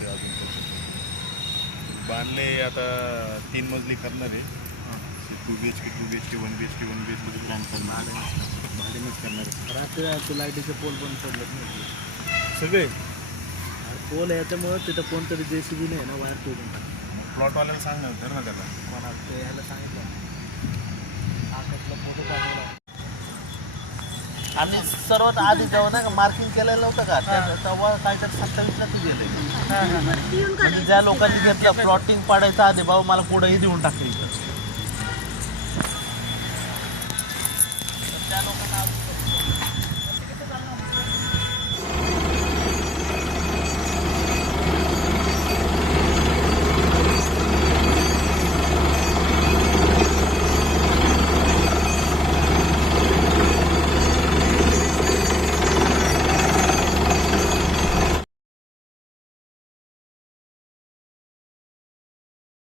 ते अजून बांधले आता 3 मजली करणार आहे. 2 BHK 2 BHK 1 BHK 1 BHK plan करणार भाड्यानेच करणार आहे. रात्री लाईटीचे पोल पण पडलेत नाही सगळे पोल याच्यामुळं तिथं कोणतरी JCB नाही ना वायर तोडून प्लॉटवाल्याला सांगणार धर ना त्याला. मला ते ह्याला सांगितलं आकाशला फोटो पाठवला. आम्ही सर्वात आधी जेव्हा नाही का मार्किंग केलेलं नव्हतं का तेव्हा काहीतरी 27ला ते गेले. म्हणजे ज्या लोकांनी घेतलं प्लॉटिंग पाडायचं आधी भाऊ मला पुढेही देऊन टाकलं इथं